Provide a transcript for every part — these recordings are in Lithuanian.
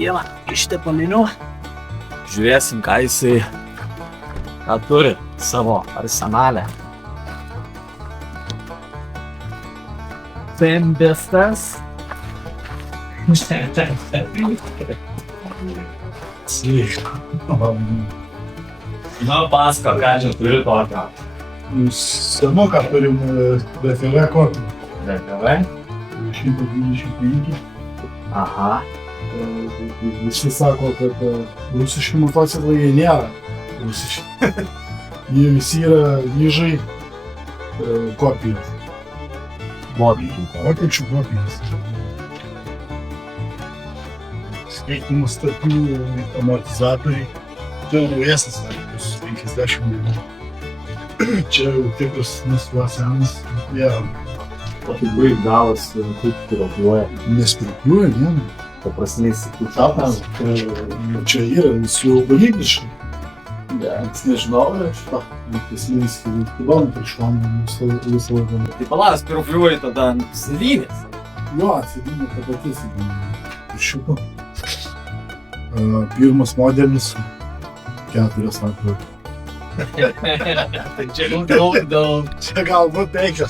vieną iš tepaminių. Žiūrėsim, ką jisai turi savo arsenale. Fembestas. Pasko, ką čia turi tokio? Senuką turim BFV kopiją. BFV? 125. Aha. Visi sako, kad rusiški motociklai jie nėra rusiški. Jie visi yra vyžai kopijos. Vokiečių kopijos. Skirtumas tarp jų amortizatoriai. Tai naujesnis, 50 dienų. Čia jau tikras nustuos senas nėra. O tai kaip gavas, kaip piropliuoja? Nespiropliuoja, ne? Paprastai įsikūčiatas. Čia yra, jis jau balygiškai. Jis nežinau, bet šito. Jis kilometrų švaną visą laiką. Tai palas, piropliuoja tada ant sėdynės. Jo, sėdynė ta pati sėdynė. Šito. Pirmas modelis 4 rankų. Tai čia daug. Čia galbūt 5.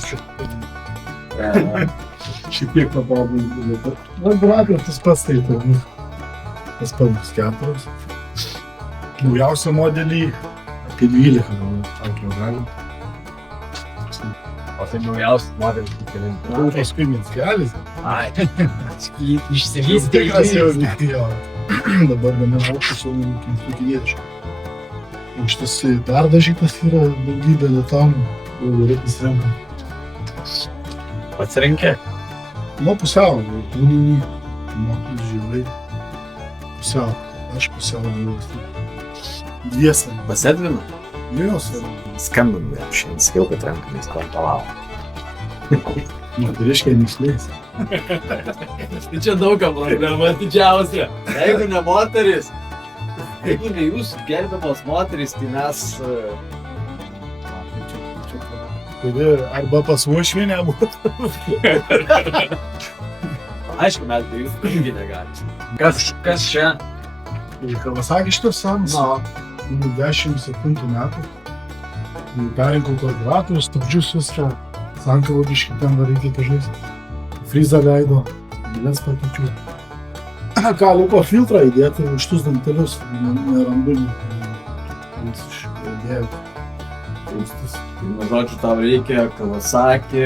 Šiek tiek papabūdė. Na, brakas tas pats tai turbūt. Tas pats 4. Naujausią modelį apie 12 kg. O tai naujausias modelis kelintas. Paskui Minskelis. Ai, Jis tikras jau jo. Dabar gana aukštas jau kinietiškai. Šitas perdažytas yra daugybė detalų. Variklis renka. Pats renkė? Nu, pusiau. Kūninį, motus žilai. Pusiau. Aš pusiau žilai. Dviesą. Pas Edviną? Jos. Skambinu jam šiandien, sakiau, kad renkamės kvartalavo. Nu, tai reiškia neišleis. Tai čia daug ką problema didžiausia. Jeigu ne moteris, jeigu ne jūs gerbiamos moterys, tai mes... Kuri arba pas uošvienę būtų. Aišku, mes be jūsų irgi negalim. Kas čia? Kawasaki šitas senas. 17 metų. Perinkau kvadratorius, stabdžius viską. Sankavo biškį ten dar reikia pažaisti. Frizą leido, gilės pakeičiu. Ką, liko filtrą įdėti už tus dantelius, nerandu. Jis išdėjo. Nu, žodžiu, tau reikia Kawasaki,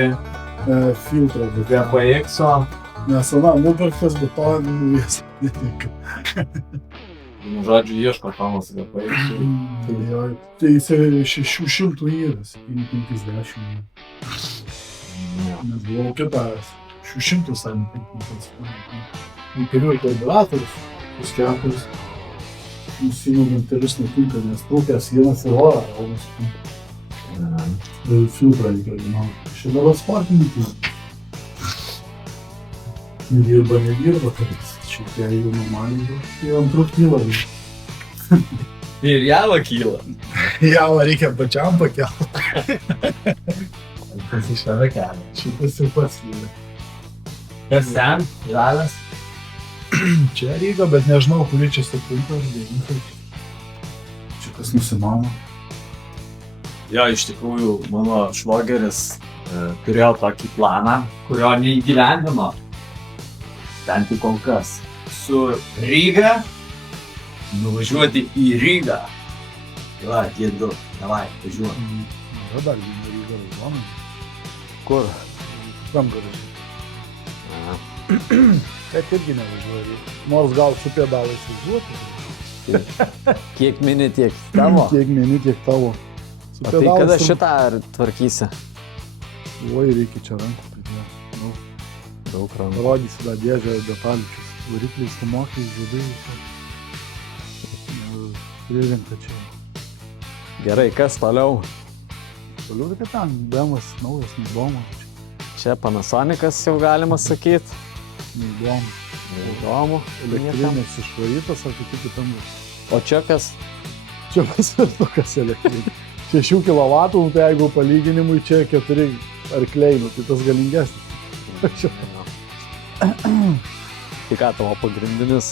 Filtrą. GPX-o. Nes, nupirktas, bet to jas netinka. Nu, žodžiu, ieško Tomas GPX-o. Tai jis 600 yra, 750. Nes buvau kitas 600 santykinis. Keliuoju karburatorius, pus 4. Nusiėmiau ventilius netinka, nes trūkęs vienas ir orą, o nesutinka. Filtrą reikia, žinau. Šia dabar sportininkai. Nedirba, kad šitie jau normaliai, tai antrų kyla. Ir java kyla. Javą reikia pačiam pakelti. Kas iš tave kelia? Šitas ir pats kyla. Kas ten? Žalias? Čia Ryga, bet nežinau, kurį čia 7 ar 9. Čia kas nusimano. Jo, iš tikrųjų, mano švogeris turėjo tokį planą, kurio neįgyvendino. Bent jau kol kas. Su Ryga nuvažiuoti į Rygą. Tai va, tie du. Davai, važiuojam. Yra dar viena Ryga raudonai. Kur? Tam garažai. Bet irgi nevažiuoja. Nors gal su pedalais važiuoti. Kiek mini, tiek tavo? Kiek mini, tiek tavo. O tai kada šitą tvarkysi? Oi, reikia čia rankų. Tai Daug rankų. Parodysi tą dėžę detaličius. Varikliais, sumokiais, žiedai. Pririnkta čia. Gerai, kas toliau? Toliau reikia ten, BMW'as naujas, neįdomu. Čia Panasonicas jau galima sakyti. Neįdomu. Įdomu. Elektrinės išvarytas, ar kitų kitam. O čia kas? Čia pasvirtukas elektrinė. 6 kW, tai jeigu palyginimui čia 4 arkliai, tai tas galingesnis. Tai ką tavo pagrindinis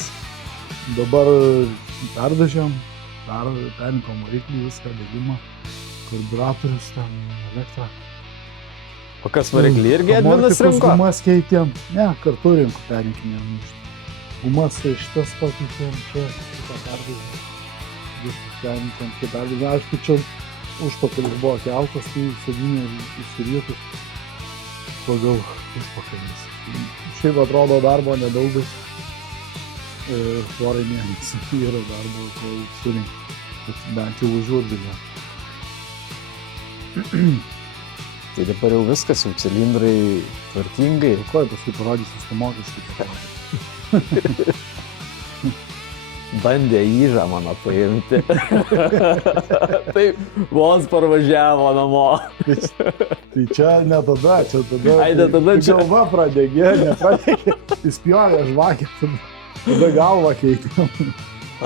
Dabar perdažėm, perrinkom variklį, viską, degimą, karburatorius, ten, elektrą. O kas variklį irgi Edvinas Amortikus, rinko? Gumas keitėm. Ne, kartu rinko perrinkinėm. Gumas tai šitas pakeitėm, čia šitą perdažėm. Perrinkom, čia perdažėm. Aišku, čia užpakalis buvo keltas, tai sėdynė įsirietus pagal užpakalis. Šiaip atrodo darbo nedaug, bet porai mėnesį yra darbo, kol surink. Bet bent jau važiuot galėjo. Tai dabar jau viskas, jau cilindrai tvarkingai. Ko, paskui parodysiu stomokiškai. Bandė įžą mano paimti. Taip, vos parvažiavo namo. Tai čia ne tada, čia tada. Ai, ne tada čia. Galva pradegė, nepradegė. Įspjovė žvakę, tada galvą keitėm.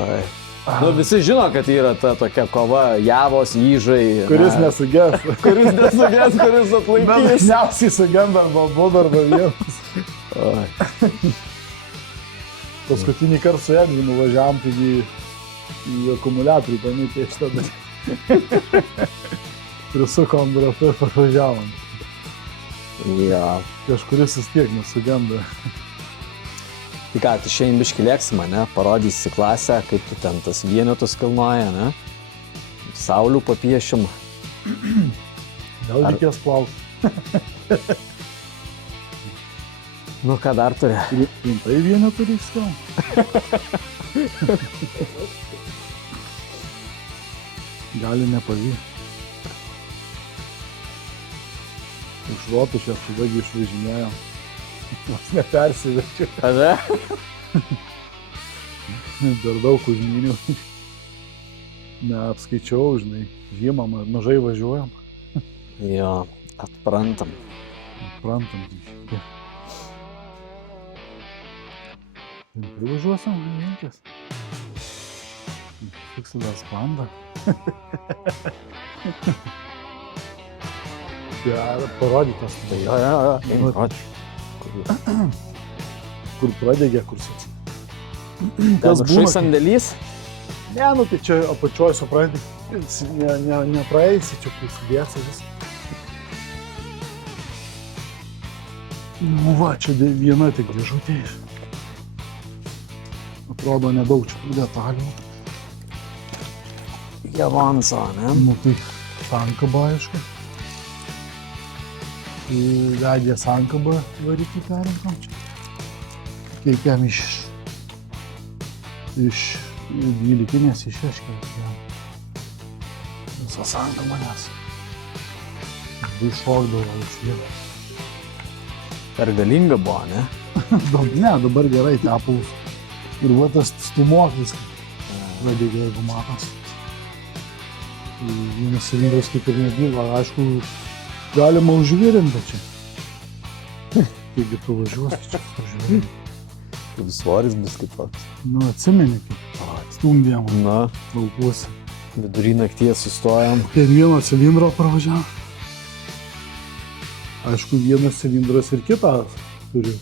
Ai. Nu, visi žino, kad yra ta tokia kova, javos, įžai. Kuris nesugės. Kuris nesugės, kuris atlaikys. Dažniausiai sugenda arba vienas. Ai. Paskutinį kartą su Edvinu važiavom, taigi į akumuliatorių pamitė iš tada. Prisukom ratą ir parvažiavom. Ja. Kažkuris vis tiek nesugenda. Tai ką, tu šiandien biškį lėksim, ne? Parodysi klasę, kaip tu ten tas vienetus kilnoja, ne? Saulių papiešim. Gal reikės plaukti. Nu, ką dar turi? Rimtai vienetų reiks gal. Gali nepavykti. Iš rotušės sudagi išvažinėjom. Aš nepersivečiu. Ane? Dar daug užmynių. Neapskaičiau, žinai. Žiemą mažai važiuojam. Jo, atprantam. Atprantam. Rimtai važiuosim, linkės. Fikslidas panda. Gerai, parodytas. Jo. Kur pradegė, kur sėsi. Kas būna sandėlys? Ne, nu tai čia apačioj supranti, nepraeisi, čia prisidėsi vis. Nu va, čia viena tik dėžutė. Atrodo nedaug čia detalių. Javanso, ne? Nu tai sankaba, aišku. Vedė sankabą variklį perrinkom čia. Keitėm iš 12-nės išeškės. Visą sankabą nes. Du šokdavo iš vieną. Per galinga buvo, ne? Ne, dabar gerai tepalus. Ir va tas stūmoklis pradėgė, jeigu matas. Vienas cilindras kaip ir nebyla, aišku, galima užvirinti čia. Taigi tu važiuosi čia užvirinti. Svoris bus kitoks. Nu, atsimeni, kaip stumdėm Na, laukuose. vidury nakties sustojam. Ten vieno cilindro pravažiavom. Aišku, vienas cilindras ir kitą turi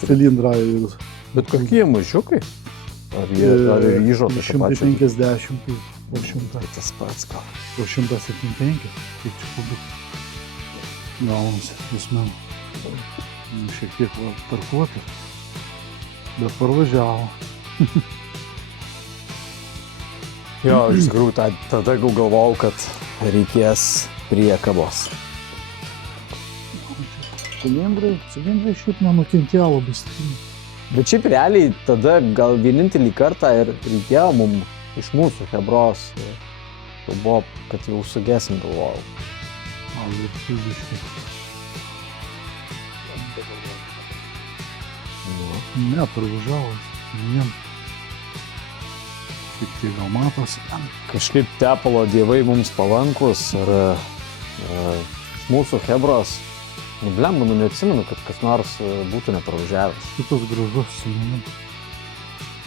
cilindrą. Bet kokie mažiukai? Ar jie ryžo tokia pačia? 150, tai po 100. Tas pats gal. Po 175, kaip čia pabūtų. Gaunasi, vismen. Šiek tiek parkuoti. Bet parvažiavo. Jo, iš tikrųjų, tada galvojau, kad reikės priekabos. Cilindrai šiaip nenukentėjo labai stipriai. Bet šiaip realiai tada gal vienintelį kartą ir reikėjo mums iš mūsų Hebros. Jau buvo, kad jau sugėsim, galvojau. Ir fiziškai. Ne, parvažiavo. Vien. Tik tai gal matosi. Kažkaip tepalo dievai mums palankus ir iš mūsų Hebros, nu blemba, neatsimenu, kad kas nors būtų nepravažiavęs. Šitas gražus cilindras.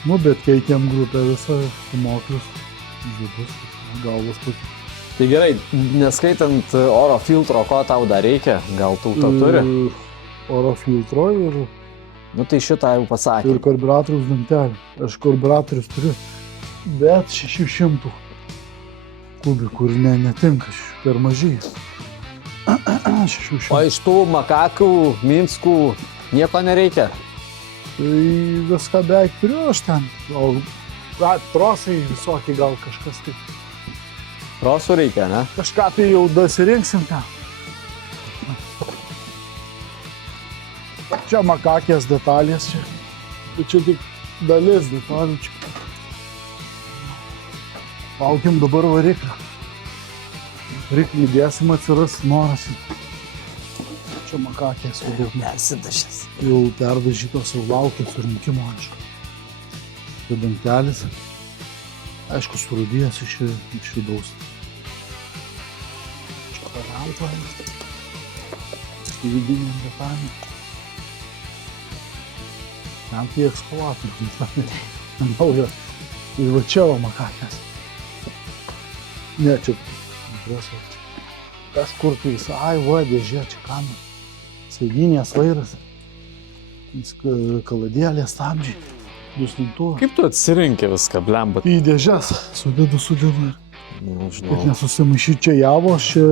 Nu, bet keitėm grupę visą, sumoklius, žibus, galvas pati. Tai gerai, neskaitant oro filtro, ko tau dar reikia, gal tu tą turi? Oro filtro ir Nu tai šitą jau pasakė. Ir karburatoriaus dangtelį. Aš karburatorius turiu, bet 600 kubikų ir netinka, per mažai. 600. O iš tų makakų, minskų nieko nereikia? Tai viską beveik turiu aš ten. O trosai visokie gal kažkas tai. Trosų reikia, ne? Kažką tai jau dasirinksim ten. Čia makakės detalės čia. Tai čia tik dalis detalių čia. Laukiam dabar variklio. Variklį įdėsim, atsiras noras. Čia makakės jau Persidašęs. jau perdažytos, jau laukia surinkimo, aišku. Tai dangtelis. Aišku, surūdėjęs iš vidaus. Škodalantoje. Vidiniam detalėm. Ten tai ekskavatorius. Naujo. Ir va čia va makakės. Ne, čia. Kažkur tai jis, va, dėžė, čia kamera. Sėdinės vairas. Kaladėlė, stabdžiai. Duslintuvą. Kaip tu atsirinkė viską, blemba? Į dėžes sudedu ir Nežinau. kad nesusimaišyt čia javos, čia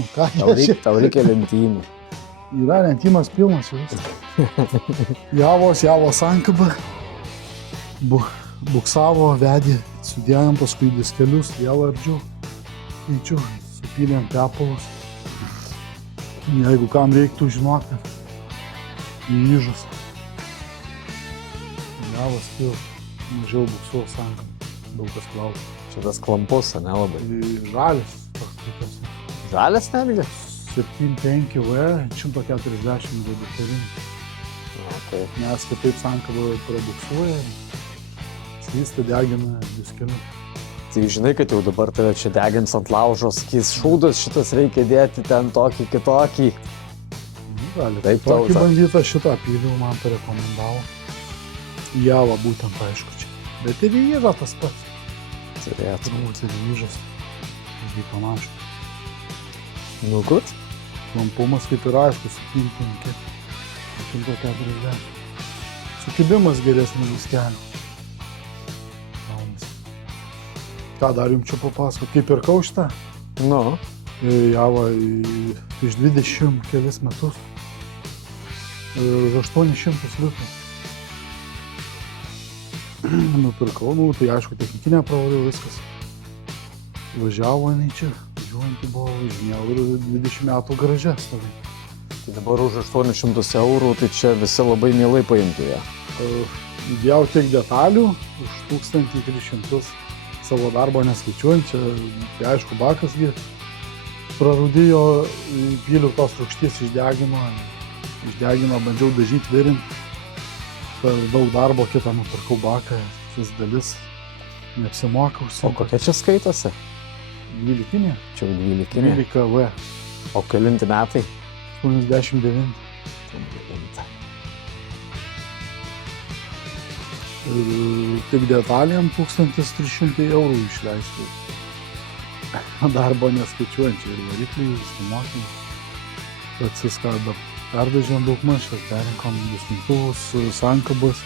makakės. Tau reikia lentynų. Yra lentynos pilnas jau viskas. Javos sankaba. Buksavo, vedė, sudėjom paskui diskelius, vėl ardžiau. Keičiu, supylėm tepalus. Jeigu kam reiktų žinoti, įžus. Javas pil, mažiau buksuos sankaba. Daug kas klausia. Čia tas klampus, ne labai. Žalis, toks kitas. Žalės netgi? 7,5V, 140 deduktorinį. Okay. Nes kitaip sankaba prebuksuoja, skystą degina diskeliu. Tai žinai, kad jau dabar tave čia degins ant laužo, sakys, šūdas šitas reikia dėti ten tokį, kitokį. Gali Taip, tokį tauta. bandytą šitą pylių man parekomendavo. Javą būtent, aišku, čia. Bet ir yra tas pats. Turėtų. Turbūt ir vyžas. Irgi panašu. Nu, gut. Klampumas kaip ir aišku, su 140. Sukibimas geresnis viskelio. Ką dar jums čia papasakot? Kaip pirkau šitą? Nu. Javą iš 20 kelis metus. Už 800 litrų. Nupirkau, tai aišku, technikinę pravariau viskas. Važiavo jinai čia, važiuojantį buvo, važinėjau ir 20 metų garaže stovė. Tai dabar už 800 eurų, tai čia visi labai mielai paimtų ją. Įdėjau tiek detalių, už 1300 savo darbo neskaičiuojant, čia, tai aišku, bakasgi prarūdėjo, pylių tos rūgšties išdegino, bandžiau dažyti virint. Per daug darbo kitą nupirkau baką, šis dalis neapsimokausi. O kokia čia skaitosi? 12-kinė? Čia jau 12-kinė. 12V, O kelinti metai? 89. Ir tik detalėm 1300 eurų išleistų. Darbo neskaičiuojančiai ir varikliai, sumokymai. Bet viską perdažėm daug mažai, perinkom duslintuvus, sankabas.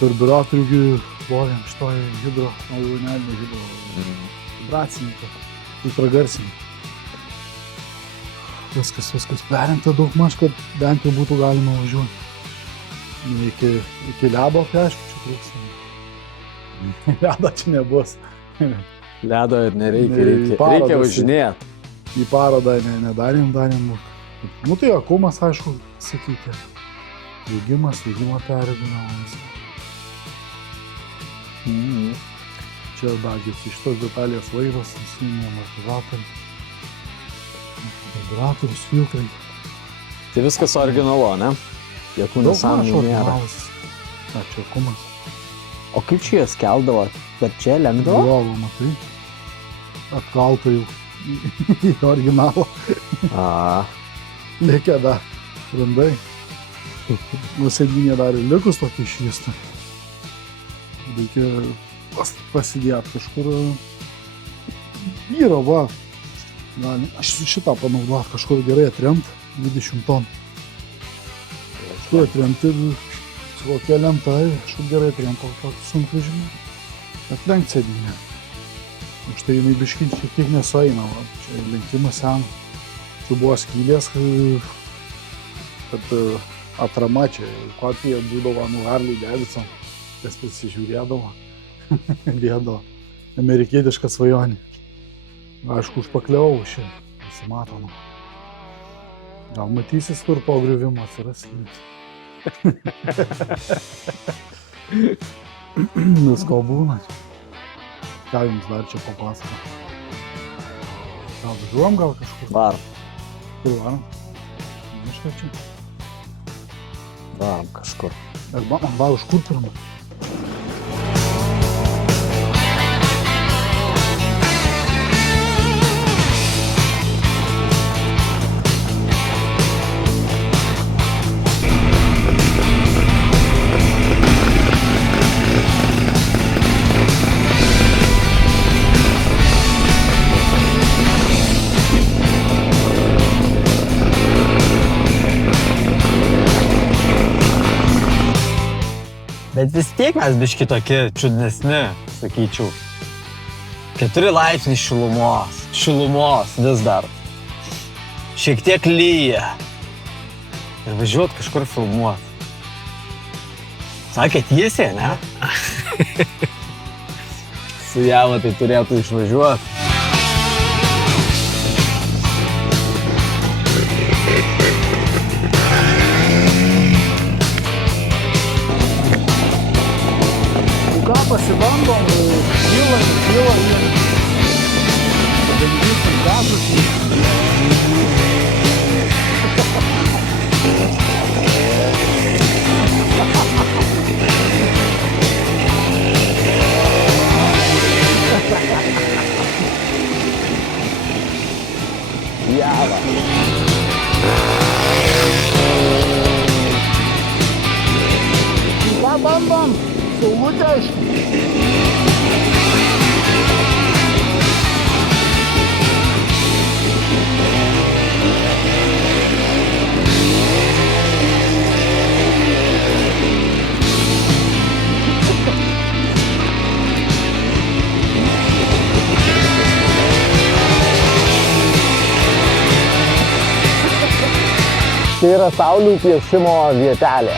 Karburatorių lovėm šitoj hidro, ne hidro, vibracinį, ultragarsinį. Viskas perinta daug maž, kad bent jau būtų galima važiuoti. Iki ledo, tai aišku, čia trūksta. Ledo čia nebus. Ledo ir nereikia, Į parodą reikia važinėti. Į parodą nedarėm. Nu tai akumas, aišku, sakyti. Veigimą perėdinau. Čia dagis iš tos detalės vairas, įsijungė amortizatorių. Karburatorius, filtrai. Tai viskas originalu, ne? Jokių nesąmonių nėra. Čia akumas. O kaip čia jas keldavo? Per čia lenkdavo? Jo, matai. Atkalta jau į originalą. Lėkia dar randai. Nusėdinė dar ir likus tokį išvystą. Reikia pasidėti kažkur. Yra, va. Aš šitą panaudoti kažkur gerai atremt. 20 tonų. Kažkur atremti su kokia lenta, kažkur gerai atremta tokį sunkvežimį. Atlenkt sėdinę. Už tai jinai biškį šiek tiek nesueina, va. Čia lenkimas seno. Čia buvo skylės, kad atrama čia, kopija būdavo Harley Davidson, kas pasižiūrėdavo, dėdavo amerikietišką svajonį. Aišku, užpakliavau šį, pasimato. Gal matysis, kur po griuvimo atsiras skylės. Visko būna. Ką jums dar čia papasakoti? Gal važiuojam gal kažkur? Varom. Kur varom? Mišką čia. Varom kažkur. Va, už kur pirmą? Bet vis tiek mes biški tokie čiudnesni, sakyčiau. 4 laipsniai šilumos. Šilumos vis dar. Šiek tiek lyja. Ir važiuot kažkur filmuot. Sakė tiesiai, ne? Su Java tai turėtų išvažiuot. Ką pasibandom, kyla ir pabandysim gazus. Java. Ką bandom? Saulutė aišku. Tai yra saulių piešimo vietelė.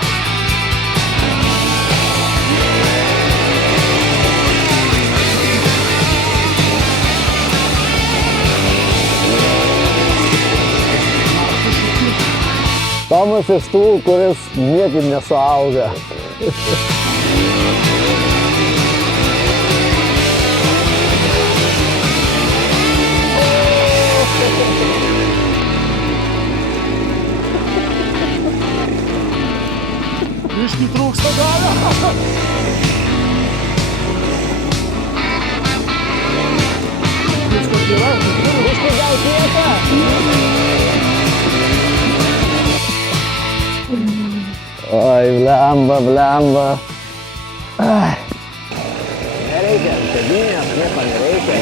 Tomas iš tų, kuris niekaip nesuauga. Biškį trūksta galio. Viskas gerai, Biškį gal tiesa? Oi, blemba. Nereikia, sėdynės, nieko nereikia.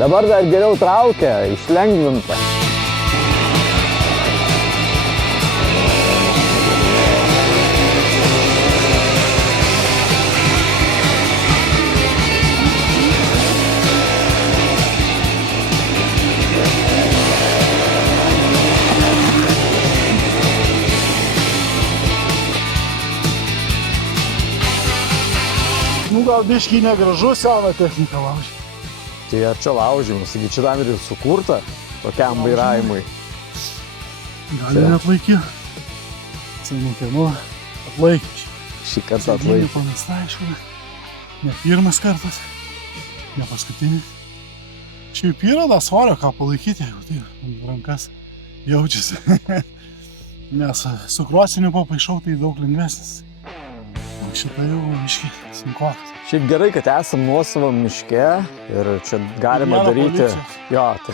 Dabar dar geriau traukia, išlengvinta. Nu gal biškį negražu seną techniką laužį. Tai ar čia laužimas, taigi čia tam ir sukurta tokiam vairavimui. Gali neatlaikyti. Senukė, nu, atlaikė. Šį kartą atlaikė. Pamesta, aišku, ne pirmas kartas, ne paskutinis. Šiaip yra da svorio, ką palaikyti, jeigu tai rankas jaučiasi. Nes su krosiniu papaišau tai daug lengvesnis. O šitą jau iški sunkuotas. Šiaip gerai, kad esam nuosavam miške ir čia galima Nėra daryti. policijos. Jo, tai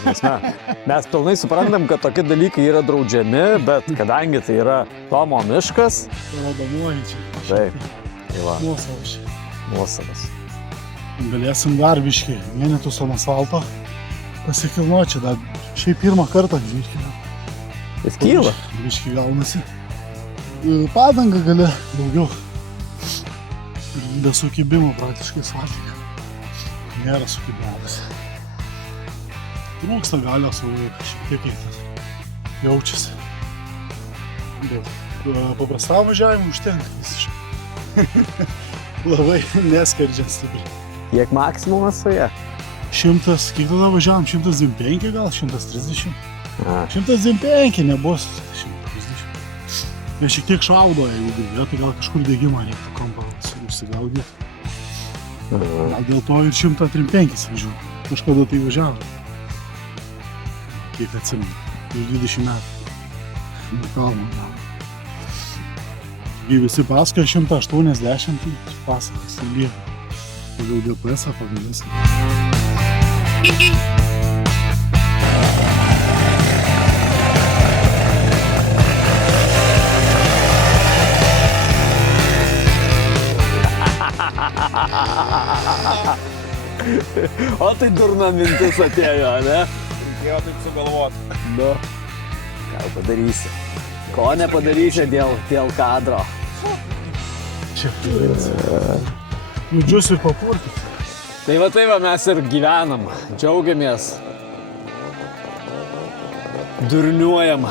mes pilnai suprantam, kad tokie dalykai yra draudžiami, bet kadangi tai yra Tomo miškas, Rodomuoji čia. taip, tai va, Nuosavas čia. nuosavas. Galėsim dar biškį vienetus ant asfalto pasikilnuoti čia dar. Šiaip pirmą kartą žvirkime. Jis kyla. Biški gaunasi. Padanga gale daugiau. Be sukibimo praktiškai asfaltinė. Nėra sukibimas. Trūksta galios, šiek tiek keitas. Jaučiasi. Bet paprastam važiavimui užtenka visiškai. Labai neskerdžia stipriai. Kiek maksimumas su ja? 100, kiek tada važiavam? 125 gal? 130? A. 125 nebuvo 130. Nes šiek tiek šaudo, jeigu girdėjo, tai gal kažkur degimą reiktų kampą užsigaudyti. Gal dėl to ir 135 važiuoju. Kažkada tai važiavo. Kiek atsimenu. Prieš 20 metų. Kalbam. Kai visi pasakoja 180, tai pasakas lieka. Pagal GPS-ą, pagal viską. O tai durna mintis atėjo, ne? Reikėjo taip sugalvoti. Nu, ką padarysi? Ko nepadarysi dėl kadro? Čia. Nudžius ir papurkit. Tai va mes ir gyvenam, džiaugiamės, durniuojam.